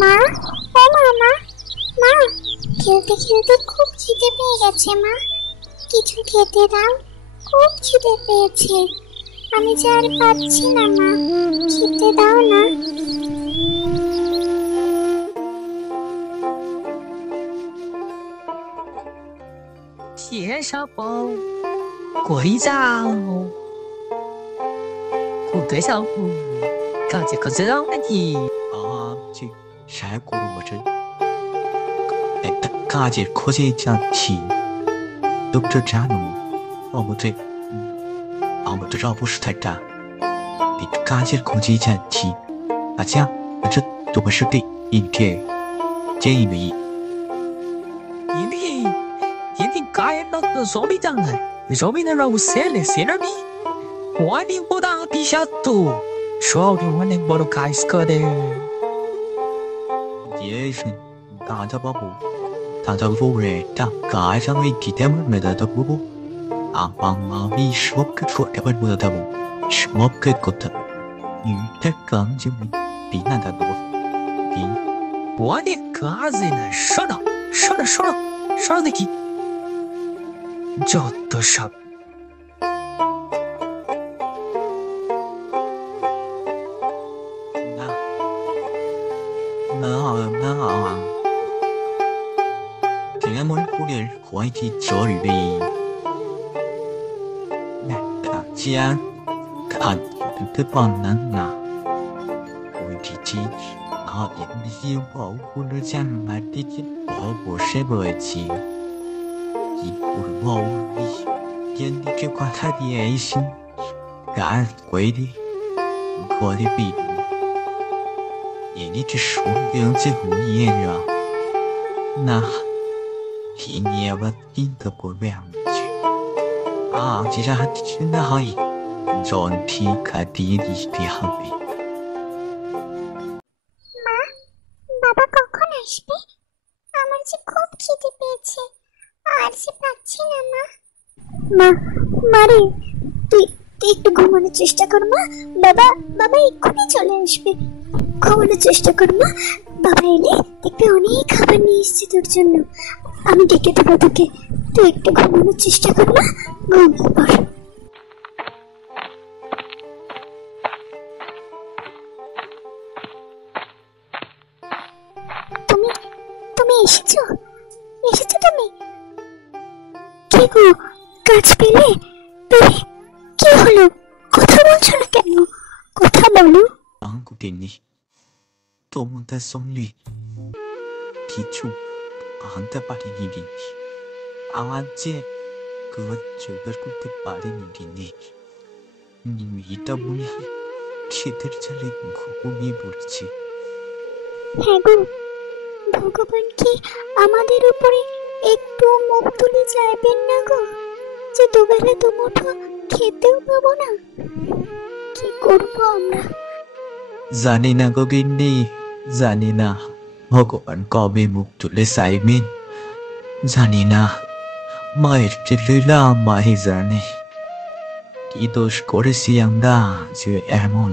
মা, ও মা, মা, মা, খেলতে খেলতে খুব খিদে পেয়ে গেছে মা, কিছু খেতে দাও, খুব খিদে পেয়েছে, আমি যে আর পাচ্ছি না মা, খেতে দাও না।铁小宝，鬼照，虎对小虎，搞这个这种问题。这啥咕噜我这？কাজের খোঁজে যাচ্ছি ডক্টর জানো আমাদের অবস্থাটা একটু কাজের খোঁজে যাচ্ছি আচ্ছা这怎么是第一天建议的一天改那个说明障碍说明了我写了写了米我的不当地下度说的我能不能开始的也是大家保护大家不认得改上为几天没得的不不帮忙你说个错的问不得的不什么个过的你的刚就比那的多比我的个子呢说的起这都是怀疑所语的大家看的帮难拿会提起好人希望我的将来的结果不是不起一不我眼里这块他的爱心感归的我的笔眼里这说的这无言啊那thì nhiều và tin tức của bạn chỉ ra chuyện là hay rồi thì cả đi হবে মা, বাবা কখন আসবে? আমার যে খুব খিদে পেয়েছে, আর যে পাচ্ছি না মা। মা, মারে, তুই একটু ঘুমানোর চেষ্টা কর মা, বাবা এক্ষুনি চলে আসবে। ঘুমানোর চেষ্টা কর মা, বাবা এলে দেখবে অনেক খাবার নিয়ে এসেছে তোর জন্য, আমি ডেকে দেবো তোকে, তুই একটু ঘুমানোর চেষ্টা কর মা, ঘুমিয়ে পড়। তুমি এসেছো তুমি? কে গো, কাজ পেলে? কি হলো, কথা বলছো না কেন? কথা বলো। 한국인이 또무다 somni কিছু আনতে পারিনি দিদি আমার যে জোগাড় করতে পারিনি দিদি এটা মনে হয় খিদের চালে ঘুমিয়ে পড়ছে। হ্যাঁ গো, ভগবান কি আমাদের উপরে একটু মুখ তুলে চাইবেন না গো, যে দুবেলা দুমুঠো খেতেও পাবো না? কি করবো আমরা? জানি না গো গিন্নি, জানি না ভগবান কবে মুখ তুলে চাইবেন, জানি না মায়ের যে লীলা মাই জানে। কি দোষ করেছি আমরা যে এমন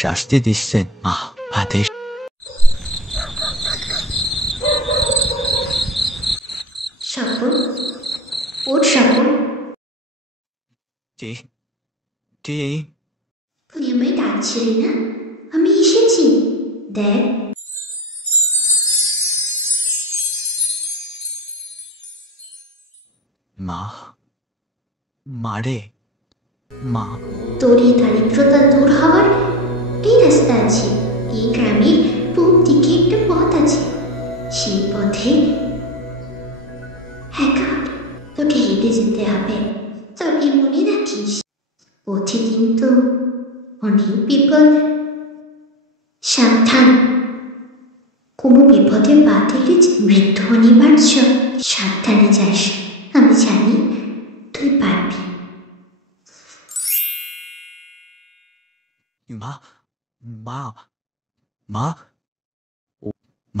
শাস্তি দিচ্ছেন মা ভাতের স্বপন, ওর স্বপন তুই আমায় ডাকছিলি না? আমি এসেছি, দেখ। মারে মা, তোর এই দারিদ্রতা দূর হওয়ার এই রাস্তা আছে। এই গ্রামের পূব দিকে একটা পথ আছে, সেই পথে একা তোকে হেঁটে যেতে হবে। তবে মনে রাখিস, পথে কিন্তু অনেক বিপদ, সাবধান। কোনো বিপদে পা দিলে মৃত্যু অনিবার্য, সাবধানে যাস। আমি জানি তুই পারবি।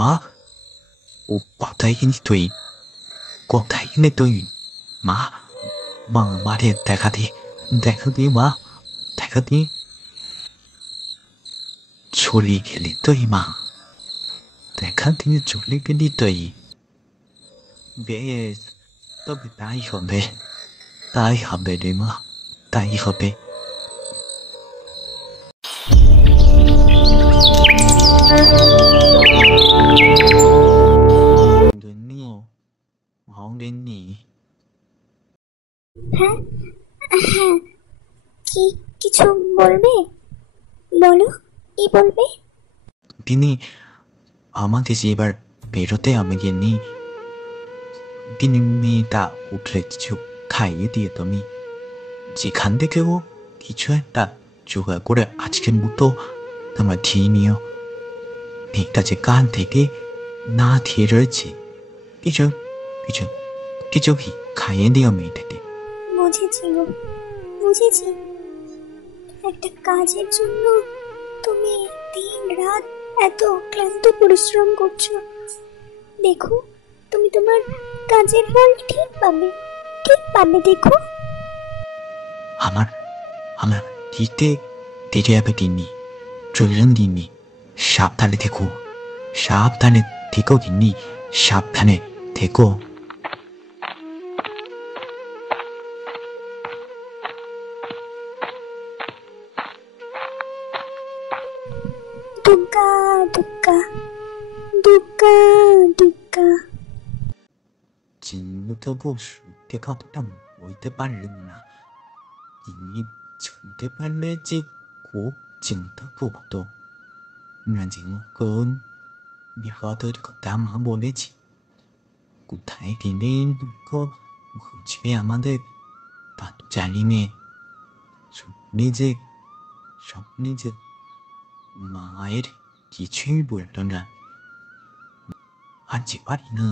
মা ও কোথায় তুই মারে দেখা দি মা, দেখা দি ছড়িয়ে গেলি তুই মা, এখান থেকে চলে গেলি তুই। বেশ, তবে তাই হবে, তাই হবে রে মা, তাই হবে। হ্যাঁ হ্যাঁ, কি কিছু বলবে? বলো, কি বলবে? তিনি আমাকে যে এবার বেরোতে আমাকে নি, তিনি মেয়েটা উঠলে কিছু খাইয়ে দিয়ে তুমি যেখান থেকেও কিছু একটা জোগাড় করে আজকের মতো তোমার খেয়ে নিও। মেয়েটা যে কান থেকে না খেয়ে রয়েছে, কিছু কিছু কিছু খাইয়ে দিও মেয়েটাকে। বুঝেছি গো, বুঝেছি। একটা কাজের জন্য তুমি দিন রাত এত ক্লান্ত পরিশ্রম করছো। দেখো, তুমি তোমার কাজের ফল ঠিক পাবে, ঠিক পাবে। দেখো, আমার আমার দিতে দেরি হবে তিনি, প্রয়োজন দিননি। সাবধানে থেকো, সাবধানে থেকো তিনি, সাবধানে থেকো। দুগ্গা দুগ্গা দুগ্গা দুগ্গা। চিন্তাবু সত্যি কথাটা বলতে পারলেন না। তিনি জানতে পারলে যে খুব চিন্তা করতো। রাজিমকন বিপদের কথা মা বলেছি, কোথায় গেলে দুঃখ বুঝবে আমাদের তা তো জানি নে। স্বপ্নে যে মায়ের কিছুই বলল না। আর যে পারি না,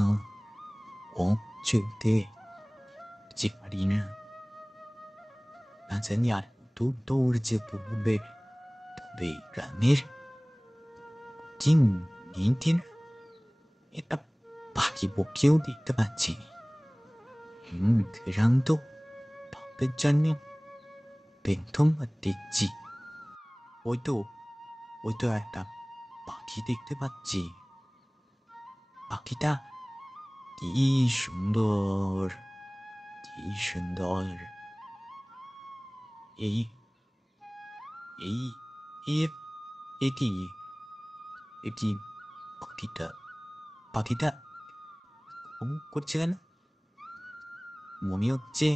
ও চলতে যে পারি না। না জানি আর দূর দৌড় যে পড়বে, তবে গ্রামের দিন দিন এটা পাখি পক্ষেও দেখতে পাচ্ছি। ক্লান্ত ভাবের জন্য বেদম দেখছি। ওই তো একটা পাখি দেখতে পাচ্ছি। পাখিটা কি সুন্দর, কি সুন্দর। এই এই এটি এটি পাখিটা করছে কেন? মনে হচ্ছে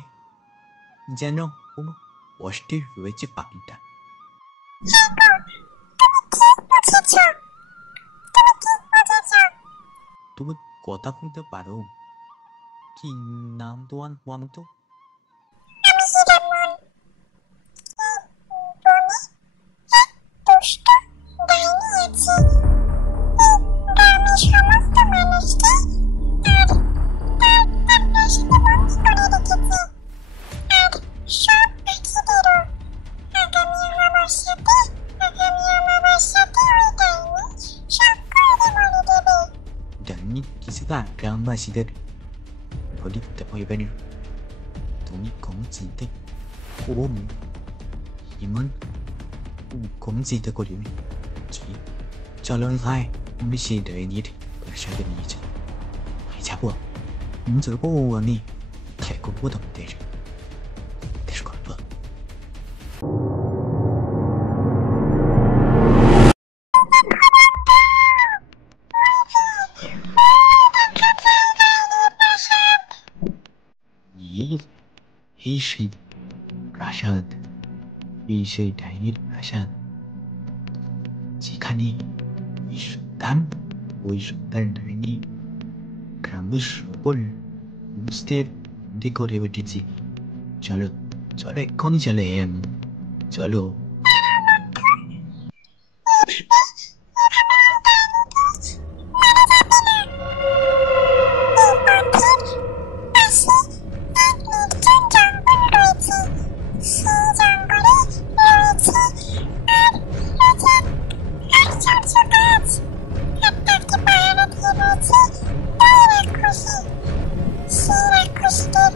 যেন কোনো কষ্টে রয়েছে পাখিটা। তুমি কথা বলতে পারো? কি নাম তোমার বলো তো? ডাইনি কিছুটা গ্রামবাসীদের বলিতে হইবে না। তুমি কম চিন্তা করো, ইমন কম চিন্তা করিবে। চলো ভাই, আমি সেই ডাইনির সাথে নিয়ে যাই। যাবো যাবো আমি 태국 무덤들 대식걸버. 이 সেই প্রাসাদ, এই সেই ডাইনির প্রাসাদ, যেখানে ওই সন্তান ডাইনি গ্রামের সকল মানুষদের বন্দি করে উঠেছি। চলো চলো এক্ষুনি চলে চলো। Stop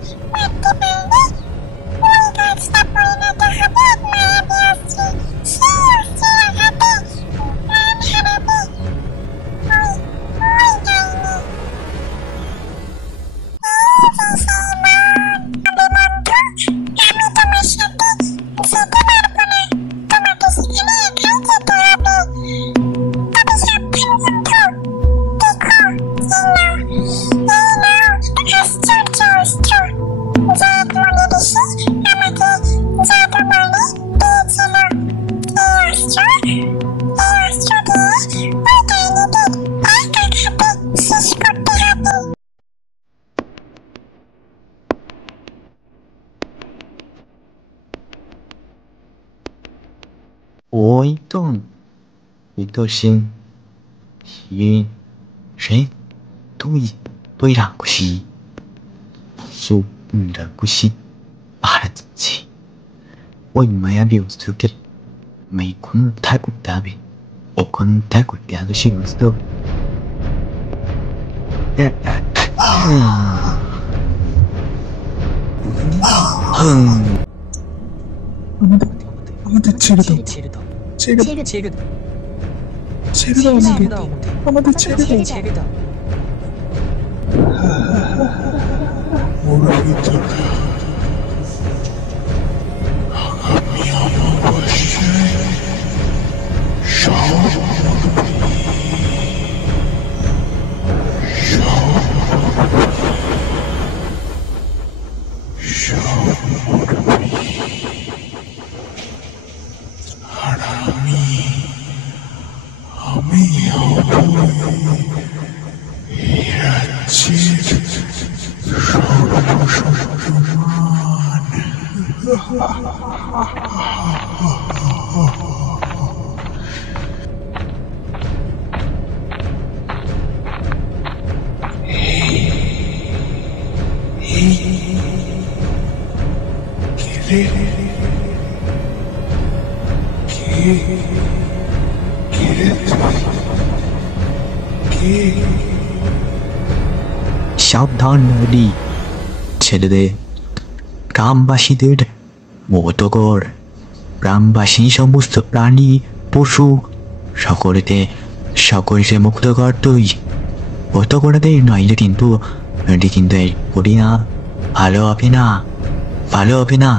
ওই তো 신, 신, 또이라고 쏘라고 말했지. ôi mày biểu sự kiện mày cũng thái quốc ta bị ồ con thái quốc ta tôi xin rồi আমাদের ছেড়ে দাও ছেড়ে দাও ছেড়ে দাও ছেড়ে দাও ছেড়ে দাও ছেড়ে দাও আমাদের ছেড়ে দাও ছেড়ে দাও ওরা ভিতরে আগামী অমাবস্যায় আর আমি হব এই রাজ্যের সর্বশক্তিমান। সাবধান নদী ছেড়ে দে গ্রামবাসীদের মতো কর গ্রামবাসী সমস্ত প্রাণী পশু সকলকে মুক্ত কর তুই মতো করে দে নইলে কিন্তু এই করি না ভালো হবে না ভালো হবে না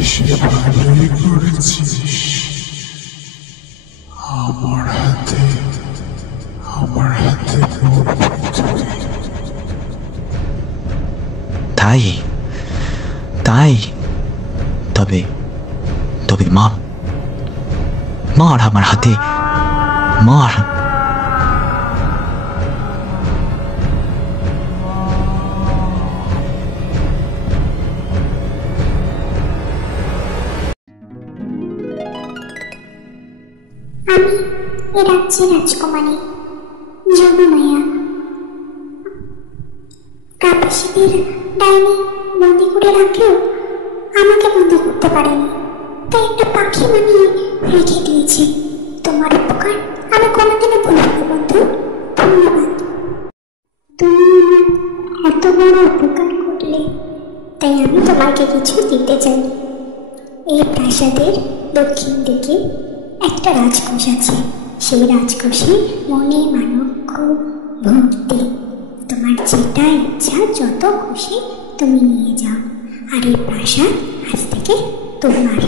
এসে ভালোই করেছিস আমার হাতে তাই তবে মার আমার হাতে মার আমি এ রাজ্যের রাজকুমারী যমুনায়া গ্রামবাসীদের ডাইনি বন্দি করে রাখলেও আমাকে বন্দি করতে পারেনি তাই একটা পাখি বানিয়ে রেখে দিয়েছে তোমার উপকার আমি কোনোদিনও ভুলব না বন্ধু ধন্যবাদ তুমি আমার এত বড় উপকার করলে তাই আমি তোমাকে কিছু দিতে চাই এই প্রাসাদের দক্ষিণ দিকে একটা রাজকোষ আছে সেই রাজকোষে মনে মানক্য ভক্তি তোমার যেটা ইচ্ছা যত খুশি তুমি নিয়ে যাও আর এই প্রাসাদ আজ থেকে তোমার